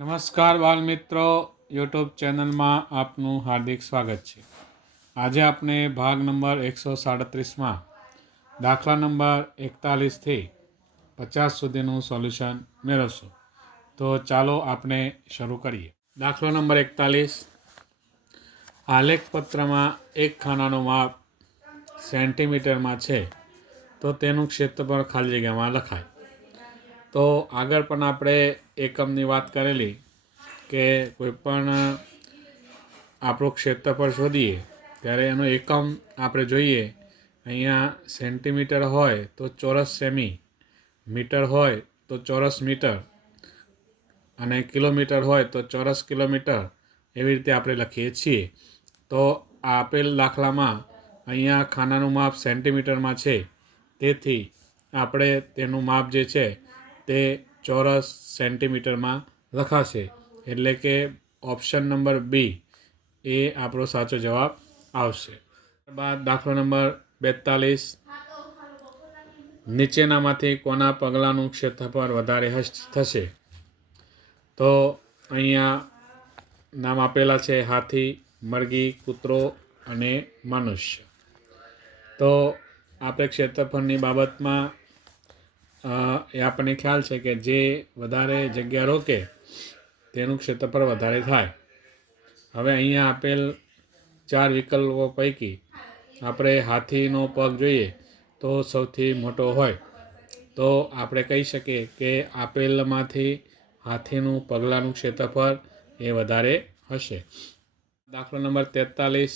નમસ્કાર બાળ મિત્રો, યુટ્યુબ ચેનલમાં આપનું હાર્દિક સ્વાગત છે. આજે આપણે ભાગ નંબર 137માં દાખલા નંબર 41થી 50 સુધીનું સોલ્યુશન મેળવશું. તો ચાલો આપણે શરૂ કરીએ. દાખલો નંબર 41. આલેખપત્રમાં એક ખાનાનું માપ સેન્ટીમીટરમાં છે તો તેનું ક્ષેત્રફળ ખાલી જગ્યામાં લખાય. તો આગળ પણ આપણે એકમની વાત કરેલી કે કોઈ પણ આપણું ક્ષેત્રફળ શોધીએ ત્યારે એનો એકમ આપણે જોઈએ. અહીંયા સેન્ટીમીટર હોય તો ચોરસ સેમી, મીટર હોય તો ચોરસ મીટર અને કિલોમીટર હોય તો ચોરસ કિલોમીટર, એવી રીતે આપણે લખીએ છીએ. તો આપેલ દાખલામાં અહીંયા ખાનાનું માપ સેન્ટીમીટરમાં છે, તેથી આપણે તેનું માપ જે છે તે ચોરસ સેન્ટીમીટરમાં લખાશે. એટલે કે ઓપ્શન નંબર બી એ આપણો સાચો જવાબ આવશે. ત્યારબાદ દાખલો નંબર 42. નીચેનામાંથી કોના પગલાંનું ક્ષેત્રફળ વધારે થશે? તો અહીંયા નામ આપેલા છે હાથી, મરઘી, કૂતરો અને મનુષ્ય. તો આપણે ક્ષેત્રફળની બાબતમાં એ આપણને ખ્યાલ છે કે જે વધારે જગ્યા રોકે તેનું ક્ષેત્રફળ વધારે થાય. હવે અહીંયા આપેલ 4 વિકલ્પો પૈકી આપણે હાથીનો પગ જોઈએ તો સૌથી મોટો હોય, તો આપણે કહી શકીએ કે આપેલમાંથી હાથીનું પગલાંનું ક્ષેત્રફળ એ વધારે હશે. દાખલો નંબર 43.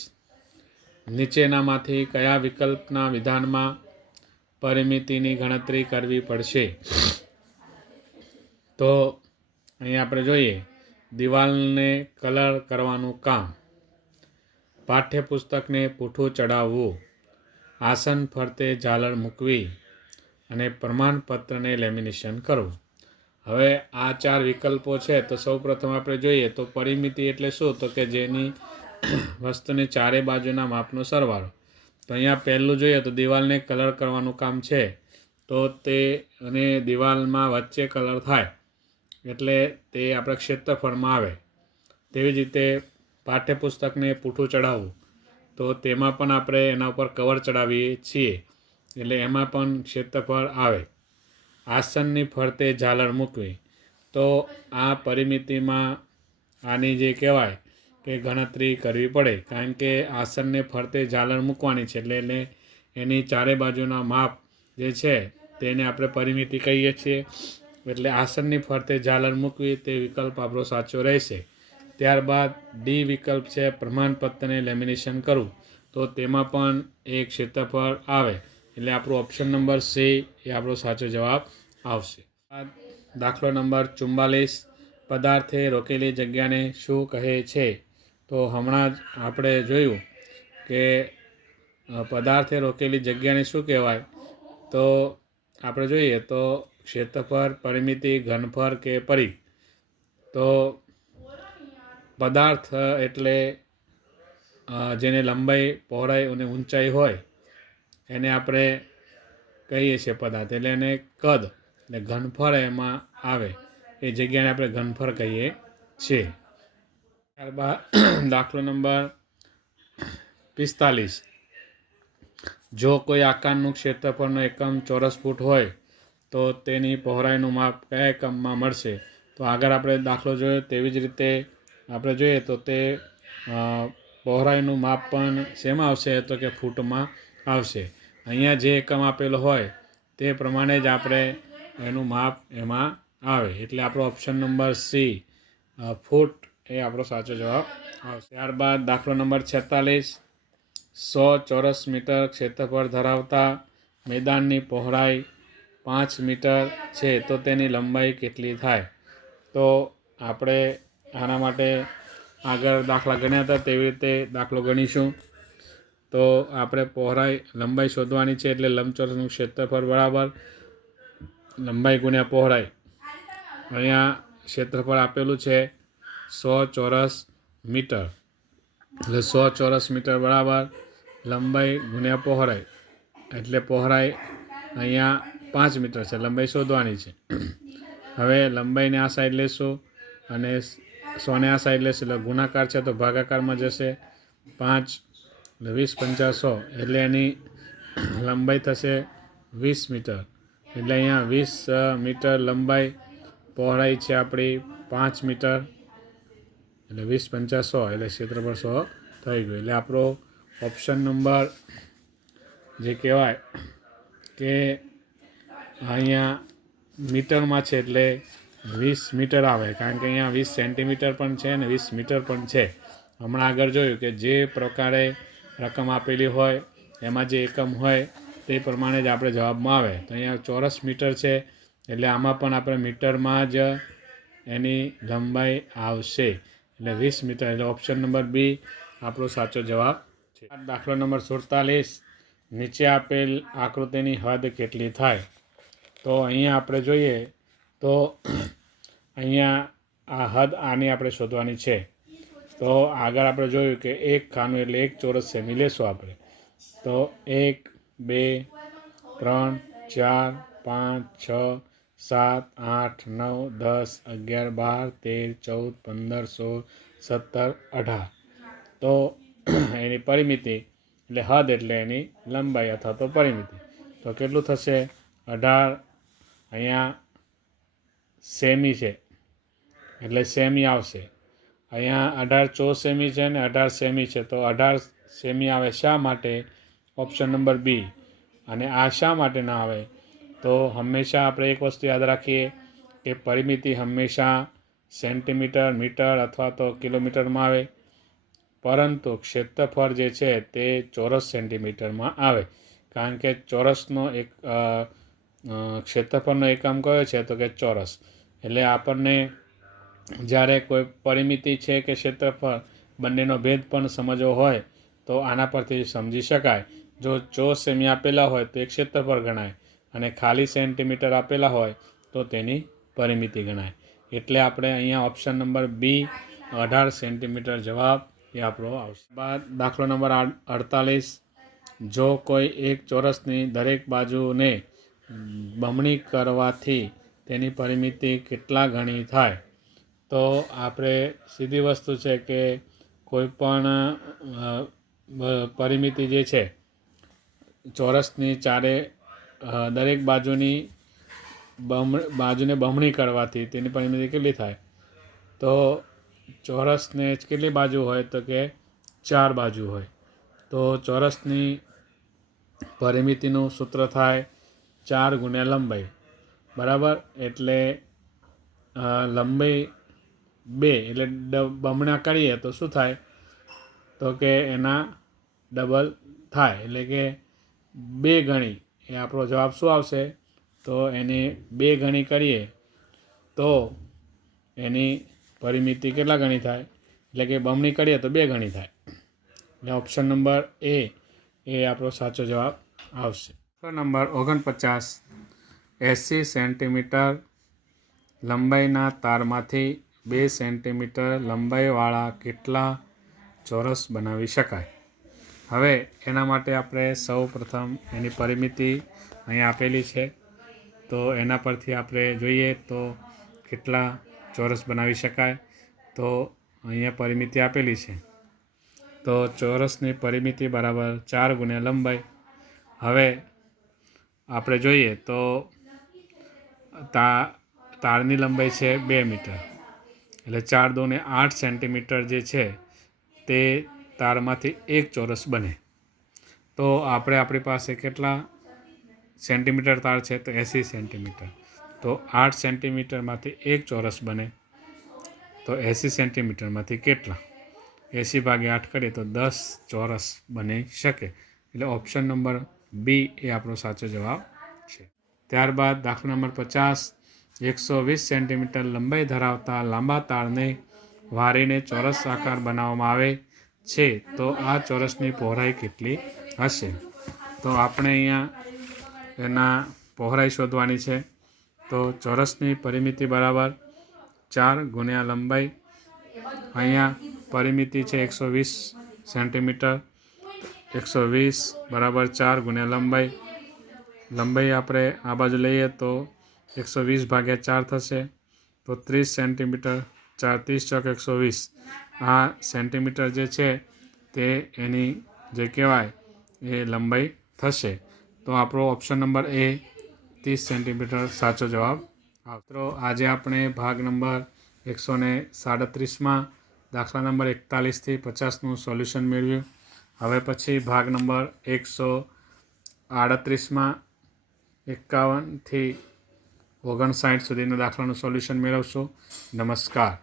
નીચેનામાંથી કયા વિકલ્પના વિધાનમાં પરિમિતિની ગણતરી કરવી પડશે? તો અહીં આપણે જોઈએ દિવાલને કલર કરવાનું કામ, પાઠ્યપુસ્તકને પૂઠું ચડાવવું, આસન ફરતે ઝાલર મૂકવી અને પ્રમાણપત્રને લેમિનેશન કરવું. હવે આ 4 વિકલ્પો છે તો સૌપ્રથમ આપણે જોઈએ તો પરિમિતિ એટલે શું? તો કે જેની વસ્તુની ચારે બાજુના માપનો સરવાળો. તો અહીંયા પહેલું જોઈએ તો દિવાલને કલર કરવાનું કામ છે, તો તે અને દિવાલમાં વચ્ચે કલર થાય એટલે તે આપણા ક્ષેત્રફળમાં આવે. તેવી જ રીતે પાઠ્યપુસ્તકને પૂઠું ચડાવવું, તો તેમાં પણ આપણે એના ઉપર કવર ચડાવીએ છીએ એટલે એમાં પણ ક્ષેત્રફળ આવે. આસનની ફરતે ઝાલર મૂકવી, તો આ પરિમિતિમાં આની જે કહેવાય કે ગણતરી કરવી પડે, કારણ કે આસનને ફરતે ઝાલર મૂકવાની છે એટલે એની ચારે બાજુના માપ જે છે તેને આપણે પરિમિતિ કહીએ છીએ. એટલે આસનની ફરતે ઝાલર મૂકવી તે વિકલ્પ આપણો સાચો રહેશે. ત્યારબાદ ડી વિકલ્પ છે પ્રમાણપત્રને લેમિનેશન કરવું, તો તેમાં પણ એક ક્ષેત્રફળ આવે એટલે આપણો ઓપ્શન નંબર સી એ આપણો સાચો જવાબ આવશે. દાખલો નંબર 44. પદાર્થે રોકેલી જગ્યાને શું કહે છે? તો હમણાં જ આપણે જોયું કે પદાર્થે રોકેલી જગ્યાને શું કહેવાય? તો આપણે જોઈએ તો ક્ષેત્રફળ, પરિમિતિ, ઘનફળ કે પરિઘ. તો પદાર્થ એટલે જેને લંબાઈ, પહોળાઈ અને ઊંચાઈ હોય એને આપણે કહીએ છીએ પદાર્થ. એટલે એને કદ, એટલે ઘનફળ એમાં આવે એ જગ્યાને આપણે ઘનફળ કહીએ છીએ. ત્યારબાદ દાખલો નંબર 45. જો કોઈ આકારનું ક્ષેત્રફળનો એકમ ચોરસ ફૂટ હોય તો તેની પહોળાઈનું માપ કયા એકમમાં મળશે? તો આગળ આપણે દાખલો જોયો તેવી જ રીતે આપણે જોઈએ તો તે પહોળાઈનું માપ પણ શેમાં આવશે? તો કે ફૂટમાં આવશે. અહીંયા જે એકમ આપેલો હોય તે પ્રમાણે જ આપણે એનું માપ એમાં આવે એટલે આપણો ઓપ્શન નંબર સી ફૂટ એ આપણો સાચો જવાબ આવશે. ત્યારબાદ દાખલો નંબર 46. 100 ચોરસ મીટર ક્ષેત્રફળ ધરાવતા મેદાનની પહોળાઈ 5 મીટર છે તો તેની લંબાઈ કેટલી થાય? તો આપણે આના માટે આગળ દાખલા ગણ્યા હતા તેવી રીતે દાખલો ગણીશું. તો આપણે લંબાઈ શોધવાની છે એટલે લંબચોરસનું ક્ષેત્રફળ બરાબર લંબાઈ ગુણ્યા પહોળાઈ. અહીંયા ક્ષેત્રફળ આપેલું છે 100 ચોરસ મીટર, એટલે 100 ચોરસ મીટર બરાબર લંબાઈ ગુણ્યા પહોળાઈ. એટલે પહોળાઈ અહીંયા 5 મીટર છે, લંબાઈ શોધવાની છે. હવે લંબાઈને આ સાઈડ લેશું અને 100 ને આ સાઈડ લેશે એટલે ગુણાકાર છે તો ભાગાકારમાં જશે 5 એટલે 20 × 50 100 એટલે એની લંબાઈ થશે 20 મીટર. એટલે અહીંયા 20 મીટર લંબાઈ, પહોળાઈ છે આપણી 5 મીટર, એટલે 20 × 50 100 એટલે ક્ષેત્રફળ 100 થઈ ગયું. એટલે આપણો ઓપ્શન નંબર જે કહેવાય કે અહીંયા મીટરમાં છે એટલે 20 મીટર આવે, કારણ કે અહીંયા 20 સેન્ટીમીટર પણ છે અને 20 મીટર પણ છે. હમણાં આગળ જોયું કે જે પ્રકારે રકમ આપેલી હોય એમાં જે એકમ હોય તે પ્રમાણે જ આપણે જવાબમાં આવે. તો અહીંયા ચોરસ મીટર છે એટલે આમાં પણ આપણે મીટરમાં જ એની લંબાઈ આવશે, એટલે 20 મીટર. એટલે ઓપ્શન નંબર બી આપણો સાચો જવાબ છે. દાખલો નંબર 47, નીચે આપેલ આકૃતિની હદ કેટલી થાય? તો અહીંયા આપણે જોઈએ તો અહીંયા આ હદ આની આપણે શોધવાની છે. તો આગળ આપણે જોયું કે એક ખાનું એટલે 1 ચોરસ સેમી લેશું આપણે. તો 1 2 3 4 5 6 7 8 9 10 11 12 13 14 15 16 17 18. તો એની પરિમિતિ એટલે હદ એટલે એની લંબાઈ અથવા તો પરિમિતિ. તો કેટલું થશે? 18 અહીંયા સેમી છે એટલે સેમી આવશે. અહીંયા 18 ચોરસ સેમી છે ને 18 સેમી છે, તો 18 સેમી આવે. શા માટે? Option number B. અને આ શા માટે ના આવે? તો હંમેશા આપણે એક વસ્તુ યાદ રાખીએ કે પરિમિતિ હંમેશા સેન્ટીમીટર, મીટર અથવા તો કિલોમીટરમાં આવે, પરંતુ ક્ષેત્રફળ જે છે તે ચોરસ સેન્ટીમીટરમાં આવે, કારણ કે ચોરસનો એક ક્ષેત્રફળનો એકમ કયો છે? તો કે ચોરસ. એટલે આપણને જ્યારે કોઈ પરિમિતિ છે કે ક્ષેત્રફળ બંનેનો ભેદ પણ સમજવો હોય તો આના પરથી સમજી શકાય. જો ચોરસ સેમી આપેલા હોય તો એક ક્ષેત્રફળ ગણાય અને ખાલી સેન્ટીમીટર આપેલા હોય તો તેની પરિમિતિ ગણાય. એટલે આપણે અહીંયા ઓપ્શન નંબર બી 18 સેન્ટીમીટર જવાબ એ આપણો આવશે. બાદ દાખલો નંબર 48, જો કોઈ એક ચોરસની દરેક બાજુને બમણી કરવાથી તેની પરિમિતિ કેટલા ગણી થાય? તો આપણે સીધી વસ્તુ છે કે કોઈ પણ પરિમિતિ જે છે ચોરસની દરેક બાજુને બમણી કરવાથી તેની પરિમિતિ કેટલી થાય? તો ચોરસને કેટલી બાજુ હોય? તો કે 4 બાજુ હોય. તો ચોરસની પરિમિતિનું સૂત્ર થાય 4 × લંબાઈ, બરાબર. એટલે લંબાઈ 2 એટલે બમણા કરીએ તો શું થાય? તો કે એના ડબલ થાય, એટલે કે 2 ગણી એ આપણો જવાબ શું આવશે? તો એની 2 ગણી કરીએ તો એની પરિમિતિ કેટલા ગણી થાય? એટલે કે બમણી કરીએ તો 2 ગણી થાય. એટલે ઓપ્શન નંબર એ આપણો સાચો જવાબ આવશે. નંબર 49, 80 સેન્ટીમીટર લંબાઈના તારમાંથી 2 સેન્ટીમીટર લંબાઈવાળા કેટલા ચોરસ બનાવી શકાય? હવે એના માટે આપણે સૌ પ્રથમ એની પરિમિતિ અહીંયા આપેલી છે, તો એના પરથી આપણે જોઈએ તો કેટલા ચોરસ બનાવી શકાય. તો અહીંયા પરિમિતિ આપેલી છે, તો ચોરસની પરિમિતિ બરાબર 4 × લંબાઈ. હવે આપણે જોઈએ તો તારની લંબાઈ છે 2 મીટર, એટલે 4 × 2 = 8 સેન્ટીમીટર જે છે તે તારમાંથી 1 ચોરસ બને. તો આપણી પાસે કેટલા સેન્ટીમીટર તાર છે? તો 80 સેન્ટીમીટર. તો 8 સેન્ટીમીટરમાંથી 1 ચોરસ બને, તો 80 સેન્ટીમીટરમાંથી કેટલા? 80/8 કરીએ તો 10 ચોરસ બની શકે. એટલે ઓપ્શન નંબર બી એ આપણો સાચો જવાબ છે. ત્યારબાદ દાખલા નંબર 50, 120 સેન્ટીમીટર લંબાઈ ધરાવતા લાંબા તારને વારીને ચોરસ આકાર બનાવવામાં આવે છે, તો આ ચોરસની પહોળાઈ કેટલી હશે? તો આપણે અહીંયા એના પહોળાઈ શોધવાની છે. તો ચોરસની પરિમિતિ બરાબર 4 × લંબાઈ. અહીંયા પરિમિતિ છે 120 સેન્ટીમીટર. 120 બરાબર 4 × લંબાઈ. લંબાઈ આપણે આ બાજુ લઈએ તો 120/4 થશે, તો 30 સેન્ટીમીટર 30 ચોક 120 આ સેન્ટીમીટર જે છે તે એની જે કહેવાય એ લંબાઈ થશે. તો આપણો ઓપ્શન નંબર એ 30 સેન્ટીમીટર સાચો જવાબ. મિત્રો આજે આપણે ભાગ નંબર 137માં દાખલા નંબર 41થી 50નું સોલ્યુશન મેળવ્યું. હવે પછી ભાગ નંબર 138માં 51થી 59 સુધીના દાખલાનું સોલ્યુશન મેળવશું. નમસ્કાર.